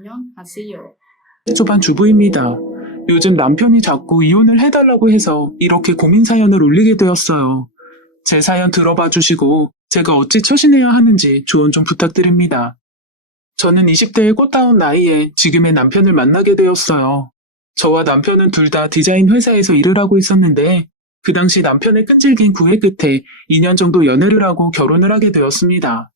안녕하세요. 초반 주부입니다. 요즘 남편이 자꾸 이혼을 해달라고 해서 이렇게 고민 사연을 올리게 되었어요. 제 사연 들어봐 주시고 제가 어찌 처신해야 하는지 조언 좀 부탁드립니다. 저는 20대의 꽃다운 나이에 지금의 남편을 만나게 되었어요. 저와 남편은 둘 다 디자인 회사에서 일을 하고 있었는데 그 당시 남편의 끈질긴 구애 끝에 2년 정도 연애를 하고 결혼을 하게 되었습니다.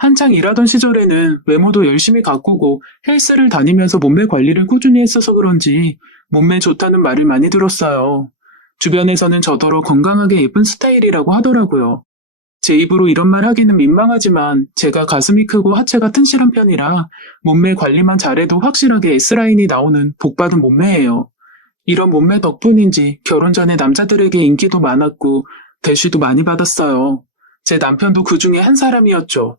한창 일하던 시절에는 외모도 열심히 가꾸고 헬스를 다니면서 몸매 관리를 꾸준히 했어서 그런지 몸매 좋다는 말을 많이 들었어요. 주변에서는 저더러 건강하게 예쁜 스타일이라고 하더라고요. 제 입으로 이런 말 하기는 민망하지만 제가 가슴이 크고 하체가 튼실한 편이라 몸매 관리만 잘해도 확실하게 S라인이 나오는 복받은 몸매예요. 이런 몸매 덕분인지 결혼 전에 남자들에게 인기도 많았고 대쉬도 많이 받았어요. 제 남편도 그 중에 한 사람이었죠.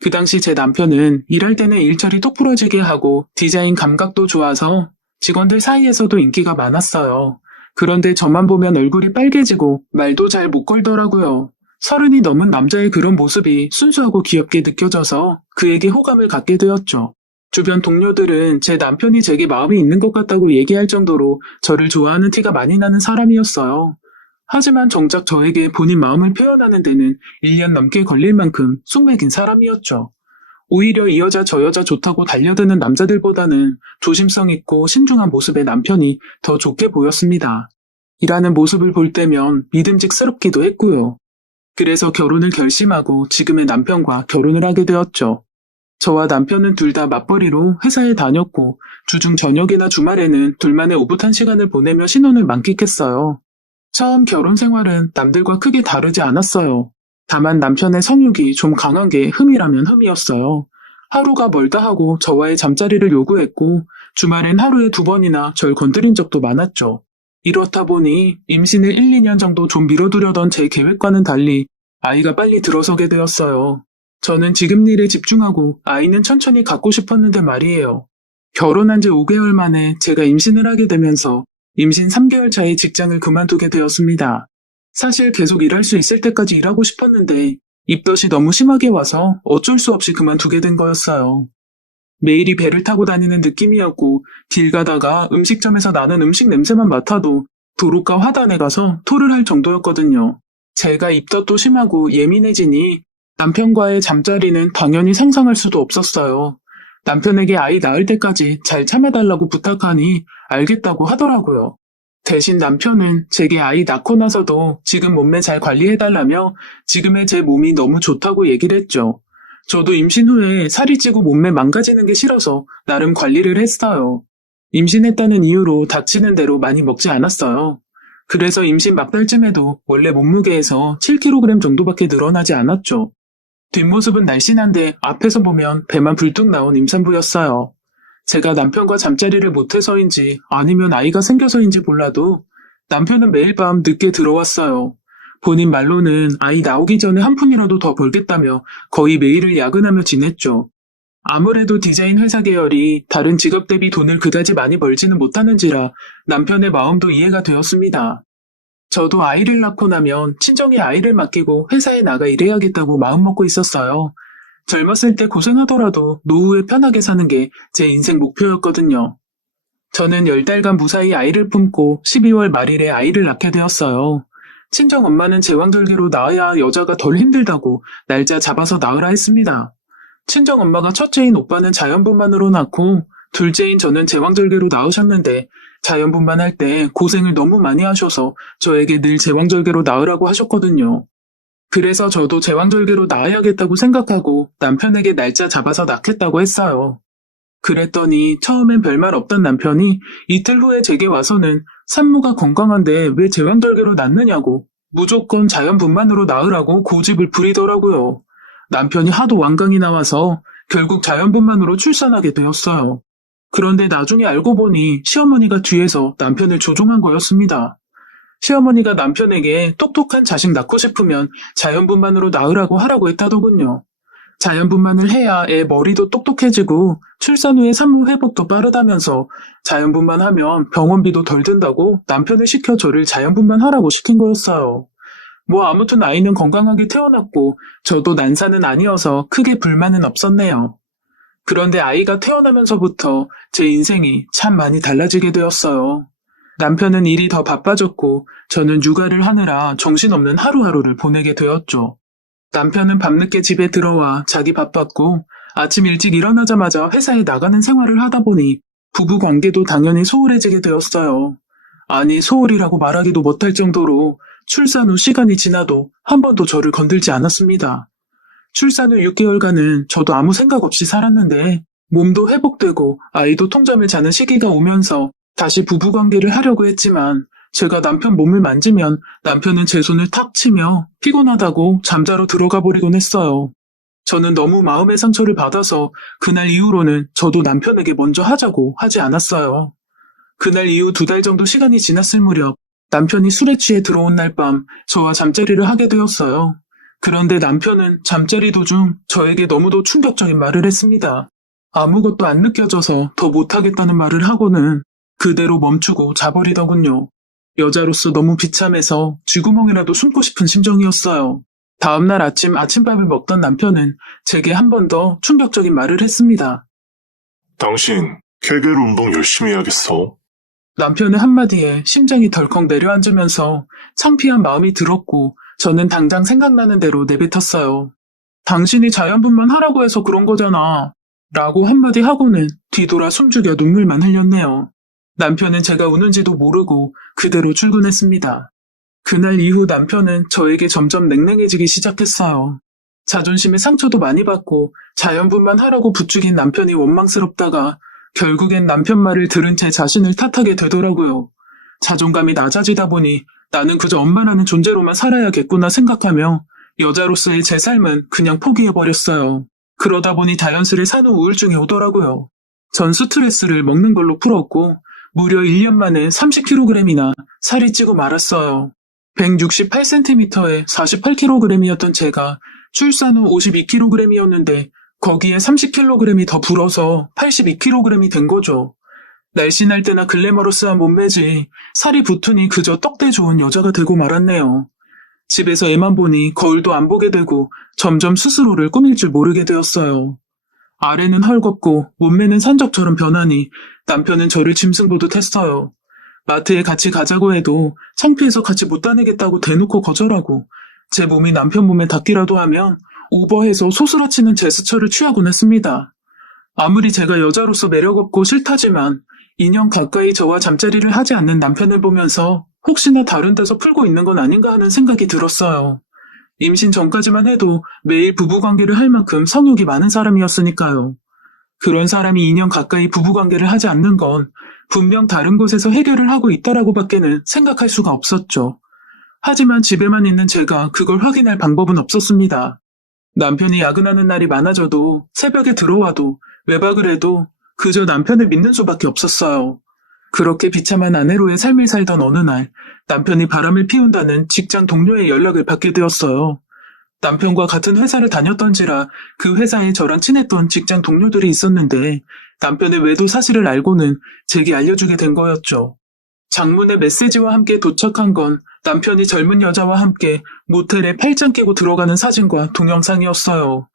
그 당시 제 남편은 일할 때는 일처리 똑부러지게 하고 디자인 감각도 좋아서 직원들 사이에서도 인기가 많았어요. 그런데 저만 보면 얼굴이 빨개지고 말도 잘 못 걸더라고요. 30이 넘은 남자의 그런 모습이 순수하고 귀엽게 느껴져서 그에게 호감을 갖게 되었죠. 주변 동료들은 제 남편이 제게 마음이 있는 것 같다고 얘기할 정도로 저를 좋아하는 티가 많이 나는 사람이었어요. 하지만 정작 저에게 본인 마음을 표현하는 데는 1년 넘게 걸릴 만큼 숙맥인 사람이었죠. 오히려 이 여자 저 여자 좋다고 달려드는 남자들보다는 조심성 있고 신중한 모습의 남편이 더 좋게 보였습니다. 일하는 모습을 볼 때면 믿음직스럽기도 했고요. 그래서 결혼을 결심하고 지금의 남편과 결혼을 하게 되었죠. 저와 남편은 둘 다 맞벌이로 회사에 다녔고 주중 저녁이나 주말에는 둘만의 오붓한 시간을 보내며 신혼을 만끽했어요. 처음 결혼 생활은 남들과 크게 다르지 않았어요. 다만 남편의 성욕이 좀 강한 게 흠이라면 흠이었어요. 하루가 멀다 하고 저와의 잠자리를 요구했고 주말엔 하루에 2번이나 절 건드린 적도 많았죠. 이렇다 보니 임신을 1, 2년 정도 좀 미뤄두려던 제 계획과는 달리 아이가 빨리 들어서게 되었어요. 저는 지금 일에 집중하고 아이는 천천히 갖고 싶었는데 말이에요. 결혼한 지 5개월 만에 제가 임신을 하게 되면서 임신 3개월 차에 직장을 그만두게 되었습니다. 사실 계속 일할 수 있을 때까지 일하고 싶었는데 입덧이 너무 심하게 와서 어쩔 수 없이 그만두게 된 거였어요. 매일이 배를 타고 다니는 느낌이었고 길 가다가 음식점에서 나는 음식 냄새만 맡아도 도로가 화단에 가서 토를 할 정도였거든요. 제가 입덧도 심하고 예민해지니 남편과의 잠자리는 당연히 상상할 수도 없었어요. 남편에게 아이 낳을 때까지 잘 참아달라고 부탁하니 알겠다고 하더라고요. 대신 남편은 제게 아이 낳고 나서도 지금 몸매 잘 관리해달라며 지금의 제 몸이 너무 좋다고 얘기를 했죠. 저도 임신 후에 살이 찌고 몸매 망가지는 게 싫어서 나름 관리를 했어요. 임신했다는 이유로 닥치는 대로 많이 먹지 않았어요. 그래서 임신 막달쯤에도 원래 몸무게에서 7kg 정도밖에 늘어나지 않았죠. 뒷모습은 날씬한데 앞에서 보면 배만 불뚝 나온 임산부였어요. 제가 남편과 잠자리를 못해서인지 아니면 아이가 생겨서인지 몰라도 남편은 매일 밤 늦게 들어왔어요. 본인 말로는 아이 나오기 전에 한 푼이라도 더 벌겠다며 거의 매일을 야근하며 지냈죠. 아무래도 디자인 회사 계열이 다른 직업 대비 돈을 그다지 많이 벌지는 못하는지라 남편의 마음도 이해가 되었습니다. 저도 아이를 낳고 나면 친정에 아이를 맡기고 회사에 나가 일해야겠다고 마음먹고 있었어요. 젊었을 때 고생하더라도 노후에 편하게 사는 게 제 인생 목표였거든요. 저는 10달간 무사히 아이를 품고 12월 말일에 아이를 낳게 되었어요. 친정 엄마는 제왕절개로 낳아야 여자가 덜 힘들다고 날짜 잡아서 낳으라 했습니다. 친정 엄마가 첫째인 오빠는 자연분만으로 낳고 둘째인 저는 제왕절개로 낳으셨는데 자연분만 할 때 고생을 너무 많이 하셔서 저에게 늘 제왕절개로 낳으라고 하셨거든요. 그래서 저도 제왕절개로 낳아야겠다고 생각하고 남편에게 날짜 잡아서 낳겠다고 했어요. 그랬더니 처음엔 별말 없던 남편이 이틀 후에 제게 와서는 산모가 건강한데 왜 제왕절개로 낳느냐고 무조건 자연분만으로 낳으라고 고집을 부리더라고요. 남편이 하도 완강히 나와서 결국 자연분만으로 출산하게 되었어요. 그런데 나중에 알고 보니 시어머니가 뒤에서 남편을 조종한 거였습니다. 시어머니가 남편에게 똑똑한 자식 낳고 싶으면 자연분만으로 낳으라고 하라고 했다더군요. 자연분만을 해야 애 머리도 똑똑해지고 출산 후에 산모 회복도 빠르다면서 자연분만하면 병원비도 덜 든다고 남편을 시켜 저를 자연분만하라고 시킨 거였어요. 뭐 아무튼 아이는 건강하게 태어났고 저도 난사는 아니어서 크게 불만은 없었네요. 그런데 아이가 태어나면서부터 제 인생이 참 많이 달라지게 되었어요. 남편은 일이 더 바빠졌고 저는 육아를 하느라 정신없는 하루하루를 보내게 되었죠. 남편은 밤늦게 집에 들어와 자기 바빴고 아침 일찍 일어나자마자 회사에 나가는 생활을 하다 보니 부부 관계도 당연히 소홀해지게 되었어요. 아니, 소홀이라고 말하기도 못할 정도로 출산 후 시간이 지나도 한 번도 저를 건들지 않았습니다. 출산 후 6개월간은 저도 아무 생각 없이 살았는데 몸도 회복되고 아이도 통잠을 자는 시기가 오면서 다시 부부관계를 하려고 했지만 제가 남편 몸을 만지면 남편은 제 손을 탁 치며 피곤하다고 잠자러 들어가 버리곤 했어요. 저는 너무 마음의 상처를 받아서 그날 이후로는 저도 남편에게 먼저 하자고 하지 않았어요. 그날 이후 2달 정도 시간이 지났을 무렵 남편이 술에 취해 들어온 날 밤 저와 잠자리를 하게 되었어요. 그런데 남편은 잠자리 도중 저에게 너무도 충격적인 말을 했습니다. 아무것도 안 느껴져서 더 못하겠다는 말을 하고는 그대로 멈추고 자버리더군요. 여자로서 너무 비참해서 쥐구멍이라도 숨고 싶은 심정이었어요. 다음날 아침밥을 먹던 남편은 제게 한 번 더 충격적인 말을 했습니다. 당신 케겔 운동 열심히 해야겠어. 남편의 한마디에 심장이 덜컥 내려앉으면서 창피한 마음이 들었고 저는 당장 생각나는 대로 내뱉었어요. 당신이 자연분만 하라고 해서 그런 거잖아. 라고 한마디 하고는 뒤돌아 숨죽여 눈물만 흘렸네요. 남편은 제가 우는지도 모르고 그대로 출근했습니다. 그날 이후 남편은 저에게 점점 냉랭해지기 시작했어요. 자존심에 상처도 많이 받고 자연분만 하라고 부추긴 남편이 원망스럽다가 결국엔 남편 말을 들은 제 자신을 탓하게 되더라고요. 자존감이 낮아지다 보니 나는 그저 엄마라는 존재로만 살아야겠구나 생각하며 여자로서의 제 삶은 그냥 포기해버렸어요. 그러다 보니 자연스레 산후 우울증이 오더라고요. 전 스트레스를 먹는 걸로 풀었고 무려 1년 만에 30kg이나 살이 찌고 말았어요. 168cm에 48kg이었던 제가 출산 후 52kg이었는데 거기에 30kg이 더 불어서 82kg이 된 거죠. 날씬할 때나 글래머러스한 몸매지 살이 붙으니 그저 떡대 좋은 여자가 되고 말았네요. 집에서 애만 보니 거울도 안 보게 되고 점점 스스로를 꾸밀 줄 모르게 되었어요. 아래는 헐겁고 몸매는 산적처럼 변하니 남편은 저를 짐승보듯 했어요. 마트에 같이 가자고 해도 창피해서 같이 못 다니겠다고 대놓고 거절하고 제 몸이 남편 몸에 닿기라도 하면 오버해서 소스라치는 제스처를 취하곤 했습니다. 아무리 제가 여자로서 매력없고 싫다지만 2년 가까이 저와 잠자리를 하지 않는 남편을 보면서 혹시나 다른 데서 풀고 있는 건 아닌가 하는 생각이 들었어요. 임신 전까지만 해도 매일 부부관계를 할 만큼 성욕이 많은 사람이었으니까요. 그런 사람이 2년 가까이 부부관계를 하지 않는 건 분명 다른 곳에서 해결을 하고 있더라고 밖에는 생각할 수가 없었죠. 하지만 집에만 있는 제가 그걸 확인할 방법은 없었습니다. 남편이 야근하는 날이 많아져도 새벽에 들어와도 외박을 해도 그저 남편을 믿는 수밖에 없었어요. 그렇게 비참한 아내로의 삶을 살던 어느 날 남편이 바람을 피운다는 직장 동료의 연락을 받게 되었어요. 남편과 같은 회사를 다녔던지라 그 회사에 저랑 친했던 직장 동료들이 있었는데 남편의 외도 사실을 알고는 제게 알려주게 된 거였죠. 장문의 메시지와 함께 도착한 건 남편이 젊은 여자와 함께 모텔에 팔짱 끼고 들어가는 사진과 동영상이었어요.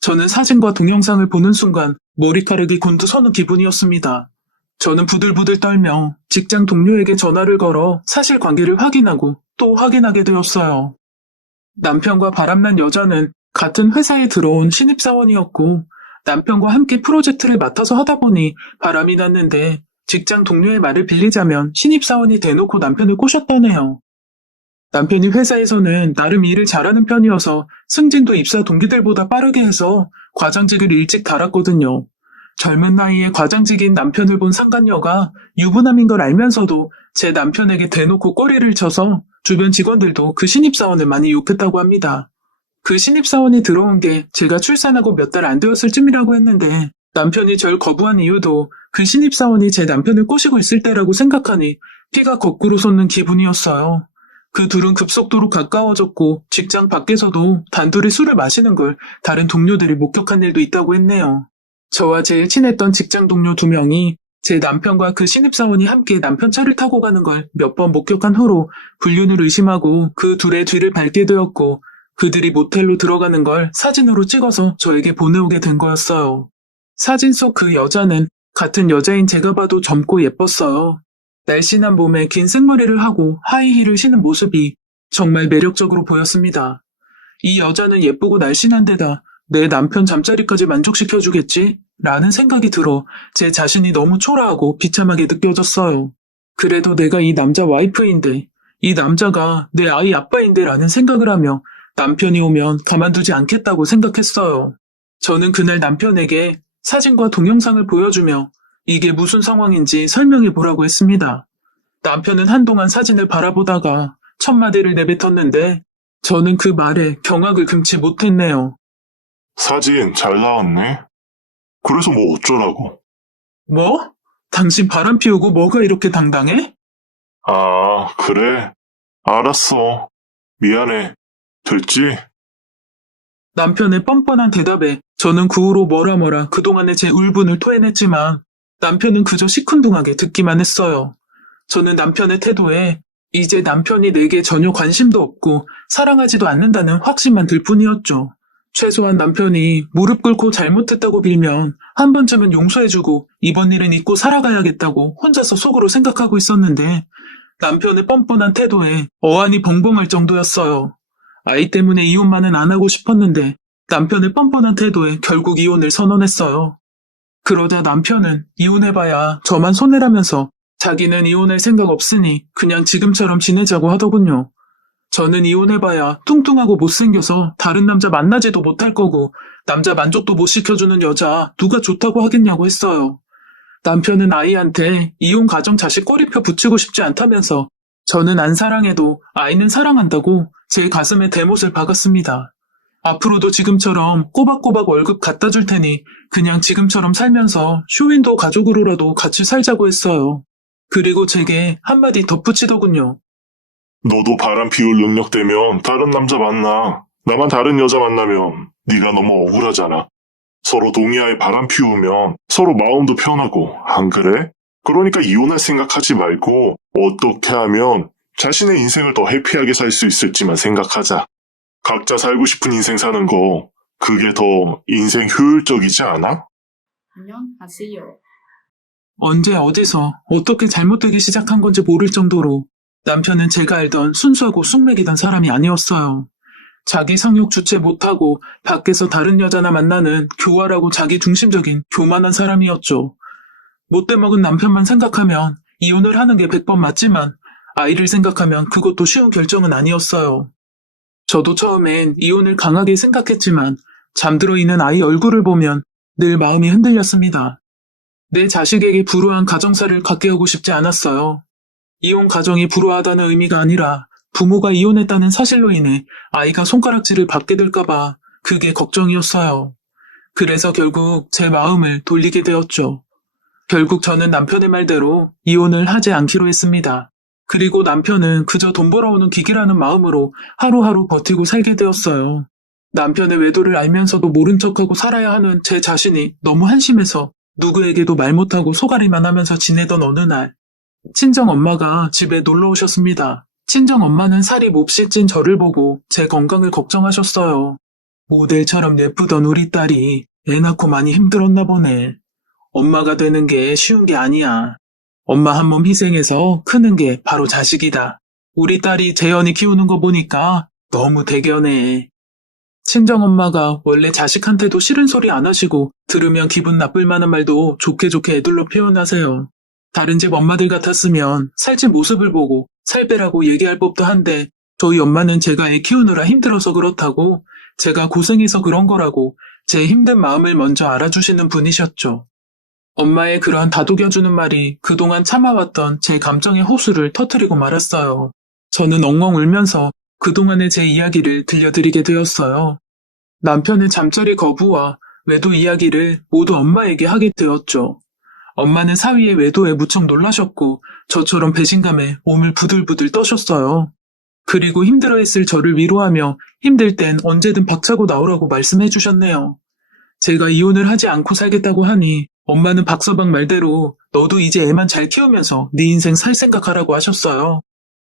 저는 사진과 동영상을 보는 순간 머리카락이 곤두서는 기분이었습니다. 저는 부들부들 떨며 직장 동료에게 전화를 걸어 사실관계를 확인하고 또 확인하게 되었어요. 남편과 바람난 여자는 같은 회사에 들어온 신입사원이었고 남편과 함께 프로젝트를 맡아서 하다 보니 바람이 났는데 직장 동료의 말을 빌리자면 신입사원이 대놓고 남편을 꼬셨다네요. 남편이 회사에서는 나름 일을 잘하는 편이어서 승진도 입사 동기들보다 빠르게 해서 과장직을 일찍 달았거든요. 젊은 나이에 과장직인 남편을 본 상간녀가 유부남인 걸 알면서도 제 남편에게 대놓고 꼬리를 쳐서 주변 직원들도 그 신입사원을 많이 욕했다고 합니다. 그 신입사원이 들어온 게 제가 출산하고 몇 달 안 되었을 쯤이라고 했는데 남편이 절 거부한 이유도 그 신입사원이 제 남편을 꼬시고 있을 때라고 생각하니 피가 거꾸로 솟는 기분이었어요. 그 둘은 급속도로 가까워졌고 직장 밖에서도 단둘이 술을 마시는 걸 다른 동료들이 목격한 일도 있다고 했네요. 저와 제일 친했던 직장 동료 2명이 제 남편과 그 신입사원이 함께 남편 차를 타고 가는 걸 몇 번 목격한 후로 불륜을 의심하고 그 둘의 뒤를 밟게 되었고 그들이 모텔로 들어가는 걸 사진으로 찍어서 저에게 보내오게 된 거였어요. 사진 속 그 여자는 같은 여자인 제가 봐도 젊고 예뻤어요. 날씬한 몸에 긴 생머리를 하고 하이힐을 신은 모습이 정말 매력적으로 보였습니다. 이 여자는 예쁘고 날씬한 데다 내 남편 잠자리까지 만족시켜주겠지? 라는 생각이 들어 제 자신이 너무 초라하고 비참하게 느껴졌어요. 그래도 내가 이 남자 와이프인데, 이 남자가 내 아이 아빠인데 라는 생각을 하며 남편이 오면 가만두지 않겠다고 생각했어요. 저는 그날 남편에게 사진과 동영상을 보여주며 이게 무슨 상황인지 설명해 보라고 했습니다. 남편은 한동안 사진을 바라보다가 첫마디를 내뱉었는데 저는 그 말에 경악을 금치 못했네요. 사진 잘 나왔네. 그래서 뭐 어쩌라고. 뭐? 당신 바람 피우고 뭐가 이렇게 당당해? 아, 그래. 알았어. 미안해. 됐지? 남편의 뻔뻔한 대답에 저는 그 후로 뭐라 그동안의 제 울분을 토해냈지만 남편은 그저 시큰둥하게 듣기만 했어요. 저는 남편의 태도에 이제 남편이 내게 전혀 관심도 없고 사랑하지도 않는다는 확신만 들 뿐이었죠. 최소한 남편이 무릎 꿇고 잘못했다고 빌면 한 번쯤은 용서해주고 이번 일은 잊고 살아가야겠다고 혼자서 속으로 생각하고 있었는데 남편의 뻔뻔한 태도에 어안이 벙벙할 정도였어요. 아이 때문에 이혼만은 안 하고 싶었는데 남편의 뻔뻔한 태도에 결국 이혼을 선언했어요. 그러자 남편은 이혼해봐야 저만 손해라면서 자기는 이혼할 생각 없으니 그냥 지금처럼 지내자고 하더군요. 저는 이혼해봐야 뚱뚱하고 못생겨서 다른 남자 만나지도 못할 거고 남자 만족도 못 시켜주는 여자 누가 좋다고 하겠냐고 했어요. 남편은 아이한테 이혼 가정 자식 꼬리표 붙이고 싶지 않다면서 저는 안 사랑해도 아이는 사랑한다고 제 가슴에 대못을 박았습니다. 앞으로도 지금처럼 꼬박꼬박 월급 갖다 줄 테니 그냥 지금처럼 살면서 쇼윈도 가족으로라도 같이 살자고 했어요. 그리고 제게 한마디 덧붙이더군요. 너도 바람 피울 능력 되면 다른 남자 만나. 나만 다른 여자 만나면 네가 너무 억울하잖아. 서로 동의하에 바람 피우면 서로 마음도 편하고, 안 그래? 그러니까 이혼할 생각하지 말고 어떻게 하면 자신의 인생을 더 해피하게 살 수 있을지만 생각하자. 각자 살고 싶은 인생 사는 거, 그게 더 인생 효율적이지 않아? 안녕하세요. 언제 어디서 어떻게 잘못되기 시작한 건지 모를 정도로 남편은 제가 알던 순수하고 쑥맥이던 사람이 아니었어요. 자기 성욕 주체 못하고 밖에서 다른 여자나 만나는 교활하고 자기 중심적인 교만한 사람이었죠. 못돼 먹은 남편만 생각하면 이혼을 하는 게 100번 맞지만 아이를 생각하면 그것도 쉬운 결정은 아니었어요. 저도 처음엔 이혼을 강하게 생각했지만 잠들어 있는 아이 얼굴을 보면 늘 마음이 흔들렸습니다. 내 자식에게 불우한 가정사를 갖게 하고 싶지 않았어요. 이혼 가정이 불우하다는 의미가 아니라 부모가 이혼했다는 사실로 인해 아이가 손가락질을 받게 될까봐 그게 걱정이었어요. 그래서 결국 제 마음을 돌리게 되었죠. 결국 저는 남편의 말대로 이혼을 하지 않기로 했습니다. 그리고 남편은 그저 돈 벌어오는 기계라는 마음으로 하루하루 버티고 살게 되었어요. 남편의 외도를 알면서도 모른 척하고 살아야 하는 제 자신이 너무 한심해서 누구에게도 말 못하고 소가리만 하면서 지내던 어느 날 친정엄마가 집에 놀러 오셨습니다. 친정엄마는 살이 몹시 찐 저를 보고 제 건강을 걱정하셨어요. 모델처럼 예쁘던 우리 딸이 애 낳고 많이 힘들었나 보네. 엄마가 되는 게 쉬운 게 아니야. 엄마 한 몸 희생해서 크는 게 바로 자식이다. 우리 딸이 재현이 키우는 거 보니까 너무 대견해. 친정엄마가 원래 자식한테도 싫은 소리 안 하시고 들으면 기분 나쁠 만한 말도 좋게 애들로 표현하세요. 다른 집 엄마들 같았으면 살찐 모습을 보고 살 빼라고 얘기할 법도 한데 저희 엄마는 제가 애 키우느라 힘들어서 그렇다고 제가 고생해서 그런 거라고 제 힘든 마음을 먼저 알아주시는 분이셨죠. 엄마의 그런 다독여주는 말이 그동안 참아왔던 제 감정의 호수를 터뜨리고 말았어요. 저는 엉엉 울면서 그동안의 제 이야기를 들려드리게 되었어요. 남편의 잠자리 거부와 외도 이야기를 모두 엄마에게 하게 되었죠. 엄마는 사위의 외도에 무척 놀라셨고 저처럼 배신감에 몸을 부들부들 떠셨어요. 그리고 힘들어했을 저를 위로하며 힘들 땐 언제든 박차고 나오라고 말씀해 주셨네요. 제가 이혼을 하지 않고 살겠다고 하니 엄마는 박서방 말대로 너도 이제 애만 잘 키우면서 네 인생 살 생각하라고 하셨어요.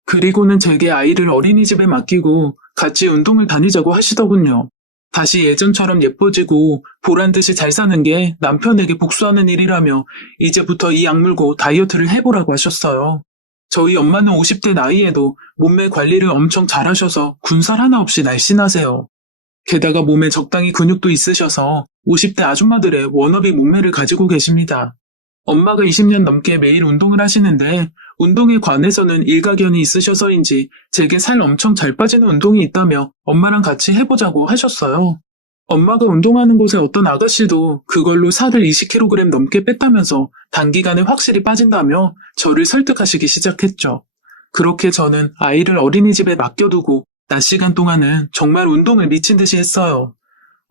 그리고는 제게 아이를 어린이집에 맡기고 같이 운동을 다니자고 하시더군요. 다시 예전처럼 예뻐지고 보란 듯이 잘 사는 게 남편에게 복수하는 일이라며 이제부터 이 약물고 다이어트를 해보라고 하셨어요. 저희 엄마는 50대 나이에도 몸매 관리를 엄청 잘하셔서 군살 하나 없이 날씬하세요. 게다가 몸에 적당히 근육도 있으셔서 50대 아줌마들의 워너비 몸매를 가지고 계십니다. 엄마가 20년 넘게 매일 운동을 하시는데 운동에 관해서는 일가견이 있으셔서인지 제게 살 엄청 잘 빠지는 운동이 있다며 엄마랑 같이 해보자고 하셨어요. 엄마가 운동하는 곳에 어떤 아가씨도 그걸로 살을 20kg 넘게 뺐다면서 단기간에 확실히 빠진다며 저를 설득하시기 시작했죠. 그렇게 저는 아이를 어린이집에 맡겨두고 낮 시간 동안은 정말 운동을 미친 듯이 했어요.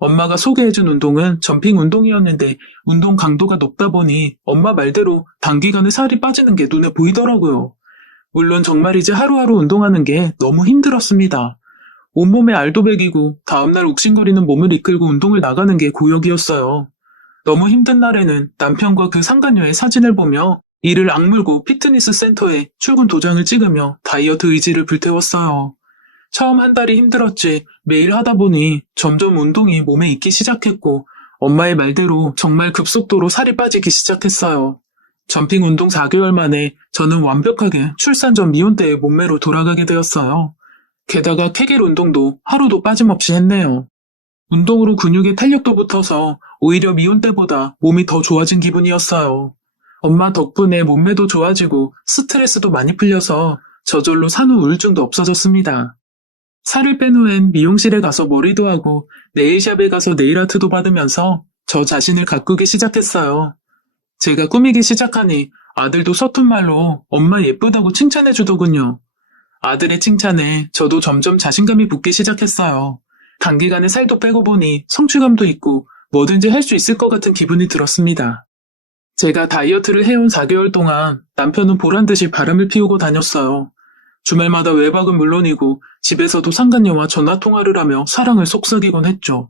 엄마가 소개해준 운동은 점핑 운동이었는데 운동 강도가 높다 보니 엄마 말대로 단기간에 살이 빠지는 게 눈에 보이더라고요. 물론 정말이지 하루하루 운동하는 게 너무 힘들었습니다. 온몸에 알도 배기고 다음날 욱신거리는 몸을 이끌고 운동을 나가는 게 고역이었어요. 너무 힘든 날에는 남편과 그 상간녀의 사진을 보며 이를 악물고 피트니스 센터에 출근 도장을 찍으며 다이어트 의지를 불태웠어요. 처음 한 달이 힘들었지 매일 하다 보니 점점 운동이 몸에 익기 시작했고 엄마의 말대로 정말 급속도로 살이 빠지기 시작했어요. 점핑 운동 4개월 만에 저는 완벽하게 출산 전 미혼 때의 몸매로 돌아가게 되었어요. 게다가 케겔 운동도 하루도 빠짐없이 했네요. 운동으로 근육에 탄력도 붙어서 오히려 미혼 때보다 몸이 더 좋아진 기분이었어요. 엄마 덕분에 몸매도 좋아지고 스트레스도 많이 풀려서 저절로 산후 우울증도 없어졌습니다. 살을 뺀 후엔 미용실에 가서 머리도 하고 네일샵에 가서 네일아트도 받으면서 저 자신을 가꾸기 시작했어요. 제가 꾸미기 시작하니 아들도 서툰 말로 엄마 예쁘다고 칭찬해 주더군요. 아들의 칭찬에 저도 점점 자신감이 붙기 시작했어요. 단기간에 살도 빼고 보니 성취감도 있고 뭐든지 할 수 있을 것 같은 기분이 들었습니다. 제가 다이어트를 해온 4개월 동안 남편은 보란듯이 바람을 피우고 다녔어요. 주말마다 외박은 물론이고 집에서도 상간녀와 전화통화를 하며 사랑을 속삭이곤 했죠.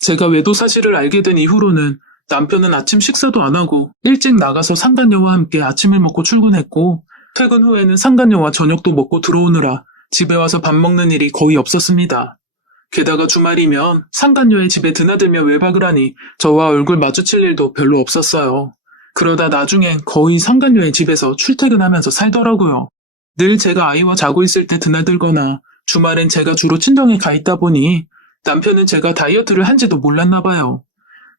제가 외도 사실을 알게 된 이후로는 남편은 아침 식사도 안 하고 일찍 나가서 상간녀와 함께 아침을 먹고 출근했고 퇴근 후에는 상간녀와 저녁도 먹고 들어오느라 집에 와서 밥 먹는 일이 거의 없었습니다. 게다가 주말이면 상간녀의 집에 드나들며 외박을 하니 저와 얼굴 마주칠 일도 별로 없었어요. 그러다 나중엔 거의 상간녀의 집에서 출퇴근하면서 살더라고요. 늘 제가 아이와 자고 있을 때 드나들거나 주말엔 제가 주로 친정에 가 있다 보니 남편은 제가 다이어트를 한지도 몰랐나 봐요.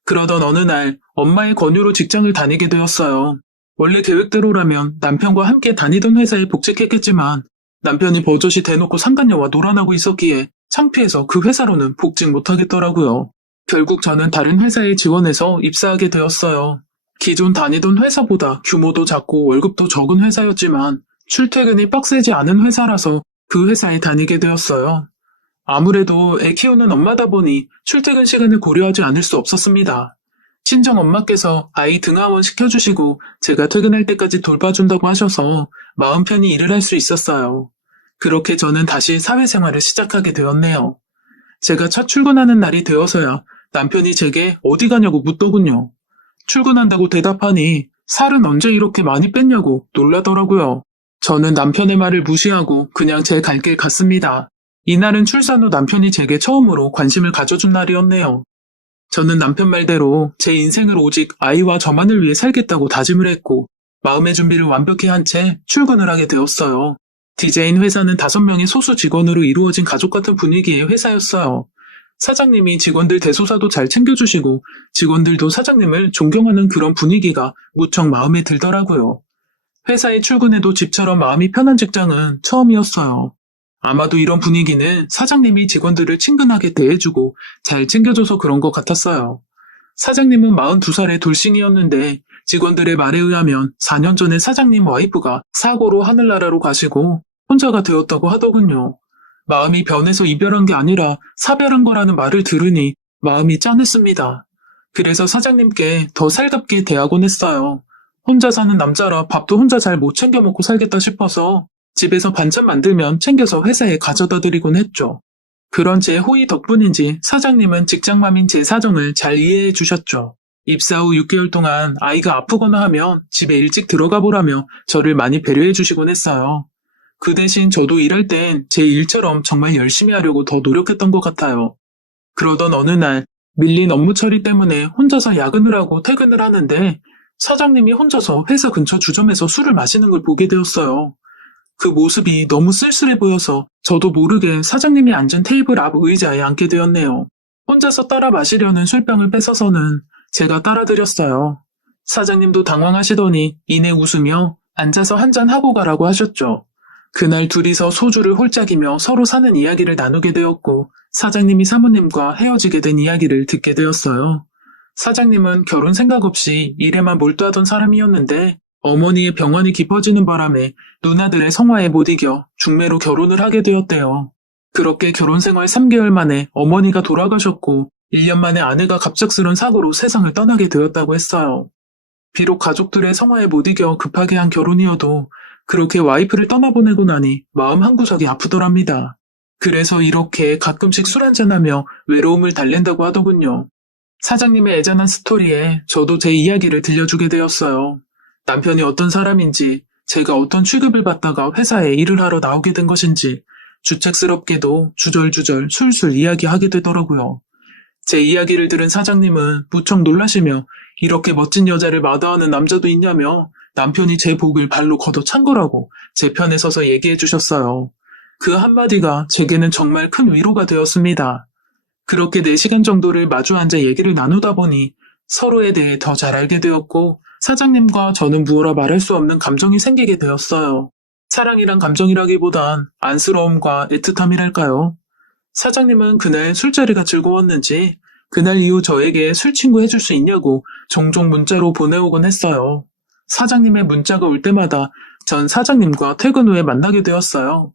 그러던 어느 날 엄마의 권유로 직장을 다니게 되었어요. 원래 계획대로라면 남편과 함께 다니던 회사에 복직했겠지만 남편이 버젓이 대놓고 상간녀와 놀아나고 있었기에 창피해서 그 회사로는 복직 못하겠더라고요. 결국 저는 다른 회사에 지원해서 입사하게 되었어요. 기존 다니던 회사보다 규모도 작고 월급도 적은 회사였지만 출퇴근이 빡세지 않은 회사라서 그 회사에 다니게 되었어요. 아무래도 애 키우는 엄마다 보니 출퇴근 시간을 고려하지 않을 수 없었습니다. 친정 엄마께서 아이 등하원 시켜주시고 제가 퇴근할 때까지 돌봐준다고 하셔서 마음 편히 일을 할 수 있었어요. 그렇게 저는 다시 사회생활을 시작하게 되었네요. 제가 첫 출근하는 날이 되어서야 남편이 제게 어디 가냐고 묻더군요. 출근한다고 대답하니 살은 언제 이렇게 많이 뺐냐고 놀라더라고요. 저는 남편의 말을 무시하고 그냥 제 갈 길 갔습니다. 이날은 출산 후 남편이 제게 처음으로 관심을 가져준 날이었네요. 저는 남편 말대로 제 인생을 오직 아이와 저만을 위해 살겠다고 다짐을 했고 마음의 준비를 완벽히 한 채 출근을 하게 되었어요. DJ인 회사는 5명의 소수 직원으로 이루어진 가족 같은 분위기의 회사였어요. 사장님이 직원들 대소사도 잘 챙겨주시고 직원들도 사장님을 존경하는 그런 분위기가 무척 마음에 들더라고요. 회사에 출근해도 집처럼 마음이 편한 직장은 처음이었어요. 아마도 이런 분위기는 사장님이 직원들을 친근하게 대해주고 잘 챙겨줘서 그런 것 같았어요. 사장님은 42살의 돌싱이었는데 직원들의 말에 의하면 4년 전에 사장님 와이프가 사고로 하늘나라로 가시고 혼자가 되었다고 하더군요. 마음이 변해서 이별한 게 아니라 사별한 거라는 말을 들으니 마음이 짠했습니다. 그래서 사장님께 더 살갑게 대하곤 했어요. 혼자 사는 남자라 밥도 혼자 잘 못 챙겨 먹고 살겠다 싶어서 집에서 반찬 만들면 챙겨서 회사에 가져다 드리곤 했죠. 그런 제 호의 덕분인지 사장님은 직장맘인 제 사정을 잘 이해해 주셨죠. 입사 후 6개월 동안 아이가 아프거나 하면 집에 일찍 들어가 보라며 저를 많이 배려해 주시곤 했어요. 그 대신 저도 일할 땐 제 일처럼 정말 열심히 하려고 더 노력했던 것 같아요. 그러던 어느 날 밀린 업무 처리 때문에 혼자서 야근을 하고 퇴근을 하는데 사장님이 혼자서 회사 근처 주점에서 술을 마시는 걸 보게 되었어요. 그 모습이 너무 쓸쓸해 보여서 저도 모르게 사장님이 앉은 테이블 앞 의자에 앉게 되었네요. 혼자서 따라 마시려는 술병을 뺏어서는 제가 따라드렸어요. 사장님도 당황하시더니 이내 웃으며 앉아서 한잔 하고 가라고 하셨죠. 그날 둘이서 소주를 홀짝이며 서로 사는 이야기를 나누게 되었고 사장님이 사모님과 헤어지게 된 이야기를 듣게 되었어요. 사장님은 결혼 생각 없이 일에만 몰두하던 사람이었는데 어머니의 병원이 깊어지는 바람에 누나들의 성화에 못 이겨 중매로 결혼을 하게 되었대요. 그렇게 결혼 생활 3개월 만에 어머니가 돌아가셨고 1년 만에 아내가 갑작스런 사고로 세상을 떠나게 되었다고 했어요. 비록 가족들의 성화에 못 이겨 급하게 한 결혼이어도 그렇게 와이프를 떠나보내고 나니 마음 한구석이 아프더랍니다. 그래서 이렇게 가끔씩 술 한잔하며 외로움을 달랜다고 하더군요. 사장님의 애잔한 스토리에 저도 제 이야기를 들려주게 되었어요. 남편이 어떤 사람인지, 제가 어떤 취급을 받다가 회사에 일을 하러 나오게 된 것인지 주책스럽게도 주절주절 술술 이야기하게 되더라고요. 제 이야기를 들은 사장님은 무척 놀라시며 이렇게 멋진 여자를 마다하는 남자도 있냐며 남편이 제 복을 발로 걷어찬 거라고 제 편에 서서 얘기해 주셨어요. 그 한마디가 제게는 정말 큰 위로가 되었습니다. 그렇게 4시간 정도를 마주 앉아 얘기를 나누다 보니 서로에 대해 더 잘 알게 되었고 사장님과 저는 무어라 말할 수 없는 감정이 생기게 되었어요. 사랑이란 감정이라기보단 안쓰러움과 애틋함이랄까요. 사장님은 그날 술자리가 즐거웠는지 그날 이후 저에게 술 친구 해줄 수 있냐고 종종 문자로 보내오곤 했어요. 사장님의 문자가 올 때마다 전 사장님과 퇴근 후에 만나게 되었어요.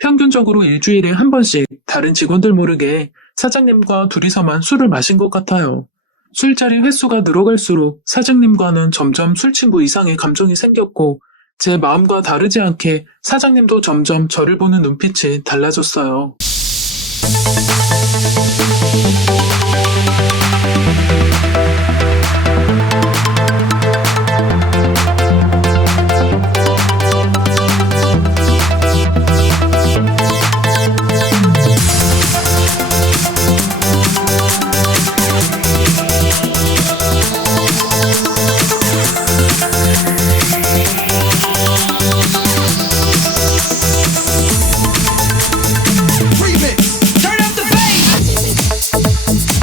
평균적으로 일주일에 한 번씩 다른 직원들 모르게 사장님과 둘이서만 술을 마신 것 같아요. 술자리 횟수가 늘어갈수록 사장님과는 점점 술 친구 이상의 감정이 생겼고 제 마음과 다르지 않게 사장님도 점점 저를 보는 눈빛이 달라졌어요. Remix. Turn up the bass.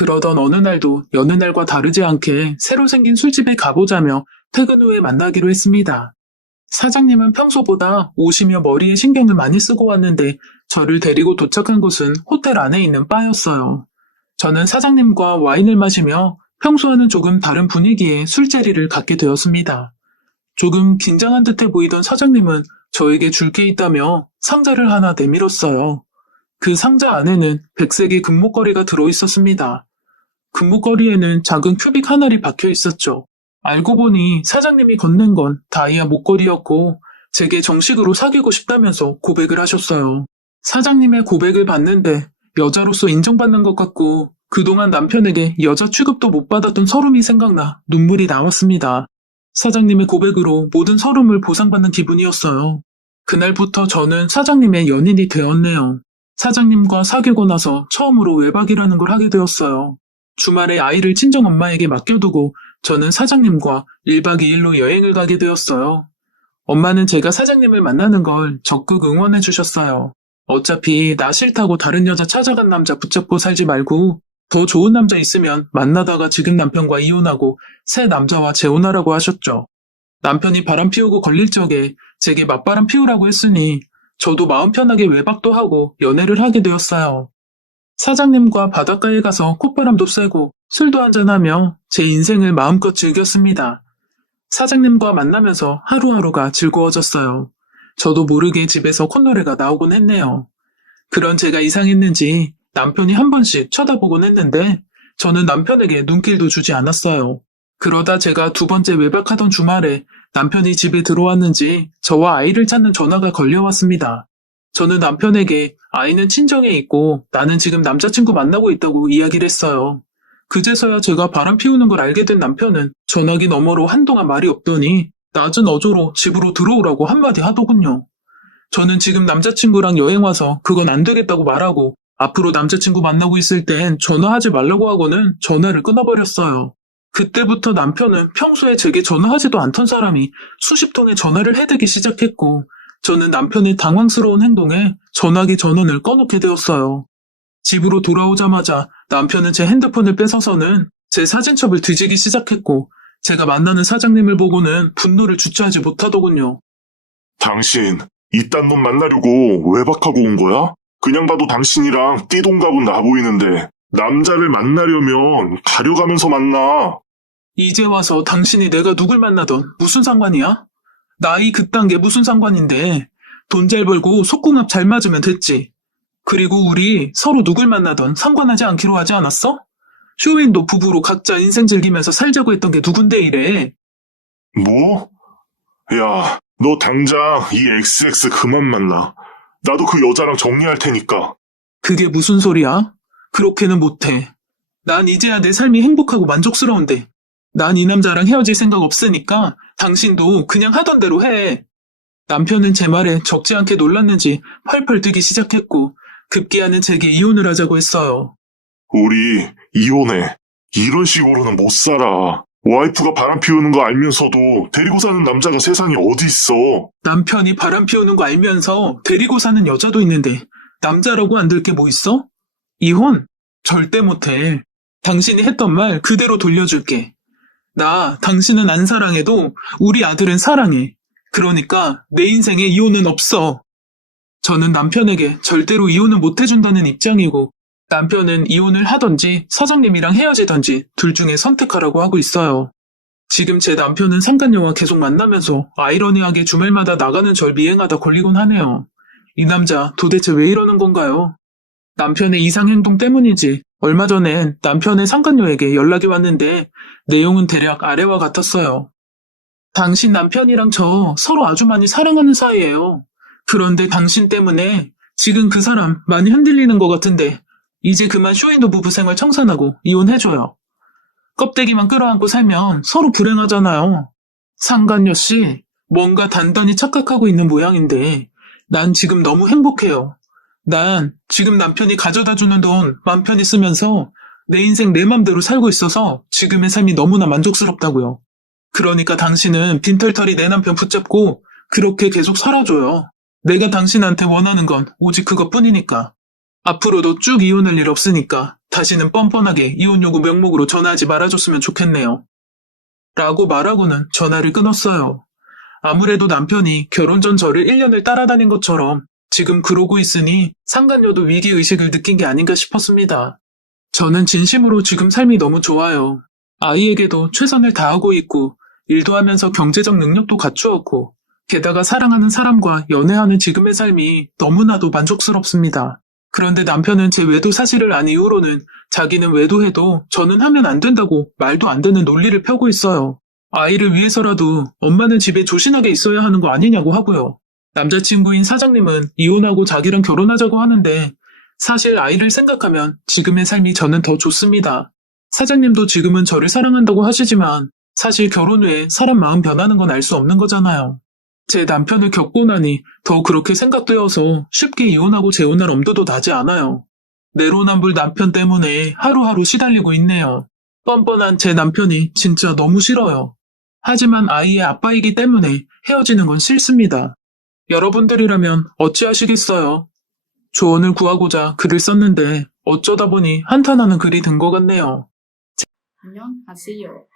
그러던 어느 날도 여느 날과 다르지 않게 새로 생긴 술집에 가보자며 퇴근 후에 만나기로 했습니다. 사장님은 평소보다 옷이며 머리에 신경을 많이 쓰고 왔는데 저를 데리고 도착한 곳은 호텔 안에 있는 바였어요. 저는 사장님과 와인을 마시며 평소와는 조금 다른 분위기의 술자리를 갖게 되었습니다. 조금 긴장한 듯해 보이던 사장님은 저에게 줄 게 있다며 상자를 하나 내밀었어요. 그 상자 안에는 백색의 금목걸이가 들어있었습니다. 금목걸이에는 작은 큐빅 하나를 박혀 있었죠. 알고 보니 사장님이 건넨 건 다이아 목걸이였고 제게 정식으로 사귀고 싶다면서 고백을 하셨어요. 사장님의 고백을 받는데 여자로서 인정받는 것 같고 그동안 남편에게 여자 취급도 못 받았던 서름이 생각나 눈물이 나왔습니다. 사장님의 고백으로 모든 서름을 보상받는 기분이었어요. 그날부터 저는 사장님의 연인이 되었네요. 사장님과 사귀고 나서 처음으로 외박이라는 걸 하게 되었어요. 주말에 아이를 친정엄마에게 맡겨두고 저는 사장님과 1박 2일로 여행을 가게 되었어요. 엄마는 제가 사장님을 만나는 걸 적극 응원해 주셨어요. 어차피 나 싫다고 다른 여자 찾아간 남자 붙잡고 살지 말고 더 좋은 남자 있으면 만나다가 지금 남편과 이혼하고 새 남자와 재혼하라고 하셨죠. 남편이 바람 피우고 걸릴 적에 제게 맞바람 피우라고 했으니 저도 마음 편하게 외박도 하고 연애를 하게 되었어요. 사장님과 바닷가에 가서 콧바람도 쐬고 술도 한잔하며 제 인생을 마음껏 즐겼습니다. 사장님과 만나면서 하루하루가 즐거워졌어요. 저도 모르게 집에서 콧노래가 나오곤 했네요. 그런 제가 이상했는지 남편이 한 번씩 쳐다보곤 했는데 저는 남편에게 눈길도 주지 않았어요. 그러다 제가 두 번째 외박하던 주말에 남편이 집에 들어왔는지 저와 아이를 찾는 전화가 걸려왔습니다. 저는 남편에게 아이는 친정에 있고 나는 지금 남자친구 만나고 있다고 이야기를 했어요. 그제서야 제가 바람 피우는 걸 알게 된 남편은 전화기 너머로 한동안 말이 없더니 낮은 어조로 집으로 들어오라고 한마디 하더군요. 저는 지금 남자친구랑 여행 와서 그건 안 되겠다고 말하고 앞으로 남자친구 만나고 있을 땐 전화하지 말라고 하고는 전화를 끊어버렸어요. 그때부터 남편은 평소에 제게 전화하지도 않던 사람이 수십 통의 전화를 해대기 시작했고 저는 남편의 당황스러운 행동에 전화기 전원을 꺼놓게 되었어요. 집으로 돌아오자마자 남편은 제 핸드폰을 뺏어서는 제 사진첩을 뒤지기 시작했고 제가 만나는 사장님을 보고는 분노를 주체하지 못하더군요. 당신, 이딴 놈 만나려고 외박하고 온 거야? 그냥 봐도 당신이랑 띠동갑은 나 보이는데 남자를 만나려면 가려가면서 만나. 이제 와서 당신이 내가 누굴 만나던 무슨 상관이야? 나이 그딴 게 무슨 상관인데 돈 잘 벌고 속궁합 잘 맞으면 됐지. 그리고 우리 서로 누굴 만나던 상관하지 않기로 하지 않았어? 쇼윈도 부부로 각자 인생 즐기면서 살자고 했던 게 누군데 이래. 뭐? 야, 너 당장 이 XX 그만 만나. 나도 그 여자랑 정리할 테니까. 그게 무슨 소리야? 그렇게는 못해. 난 이제야 내 삶이 행복하고 만족스러운데. 난 이 남자랑 헤어질 생각 없으니까 당신도 그냥 하던 대로 해. 남편은 제 말에 적지 않게 놀랐는지 펄펄 뛰기 시작했고 급기야는 제게 이혼을 하자고 했어요. 우리 이혼해. 이런 식으로는 못 살아. 와이프가 바람 피우는 거 알면서도 데리고 사는 남자가 세상에 어디 있어. 남편이 바람 피우는 거 알면서 데리고 사는 여자도 있는데 남자라고 안 될 게 뭐 있어? 이혼? 절대 못해. 당신이 했던 말 그대로 돌려줄게. 나 당신은 안 사랑해도 우리 아들은 사랑해. 그러니까 내 인생에 이혼은 없어. 저는 남편에게 절대로 이혼은 못 해준다는 입장이고 남편은 이혼을 하던지 사장님이랑 헤어지던지 둘 중에 선택하라고 하고 있어요. 지금 제 남편은 상간녀와 계속 만나면서 아이러니하게 주말마다 나가는 절 미행하다 걸리곤 하네요. 이 남자 도대체 왜 이러는 건가요? 남편의 이상 행동 때문이지. 얼마 전엔 남편의 상간녀에게 연락이 왔는데 내용은 대략 아래와 같았어요. 당신 남편이랑 저 서로 아주 많이 사랑하는 사이예요. 그런데 당신 때문에 지금 그 사람 많이 흔들리는 것 같은데 이제 그만 쇼윈도 부부 생활 청산하고 이혼해줘요. 껍데기만 끌어안고 살면 서로 불행하잖아요. 상간녀 씨, 뭔가 단단히 착각하고 있는 모양인데 난 지금 너무 행복해요. 난 지금 남편이 가져다주는 돈 맘 편히 쓰면서 내 인생 내 맘대로 살고 있어서 지금의 삶이 너무나 만족스럽다고요. 그러니까 당신은 빈털터리 내 남편 붙잡고 그렇게 계속 살아줘요. 내가 당신한테 원하는 건 오직 그것뿐이니까. 앞으로도 쭉 이혼할 일 없으니까 다시는 뻔뻔하게 이혼 요구 명목으로 전화하지 말아줬으면 좋겠네요. 라고 말하고는 전화를 끊었어요. 아무래도 남편이 결혼 전 저를 1년을 따라다닌 것처럼 지금 그러고 있으니 상간녀도 위기의식을 느낀 게 아닌가 싶었습니다. 저는 진심으로 지금 삶이 너무 좋아요. 아이에게도 최선을 다하고 있고 일도 하면서 경제적 능력도 갖추었고 게다가 사랑하는 사람과 연애하는 지금의 삶이 너무나도 만족스럽습니다. 그런데 남편은 제 외도 사실을 안 이후로는 자기는 외도해도 저는 하면 안 된다고 말도 안 되는 논리를 펴고 있어요. 아이를 위해서라도 엄마는 집에 조신하게 있어야 하는 거 아니냐고 하고요. 남자친구인 사장님은 이혼하고 자기랑 결혼하자고 하는데 사실 아이를 생각하면 지금의 삶이 저는 더 좋습니다. 사장님도 지금은 저를 사랑한다고 하시지만 사실 결혼 후에 사람 마음 변하는 건 알 수 없는 거잖아요. 제 남편을 겪고 나니 더 그렇게 생각되어서 쉽게 이혼하고 재혼할 엄두도 나지 않아요. 내로남불 남편 때문에 하루하루 시달리고 있네요. 뻔뻔한 제 남편이 진짜 너무 싫어요. 하지만 아이의 아빠이기 때문에 헤어지는 건 싫습니다. 여러분들이라면 어찌하시겠어요? 조언을 구하고자 글을 썼는데 어쩌다 보니 한탄하는 글이 든 것 같네요. 안녕하세요.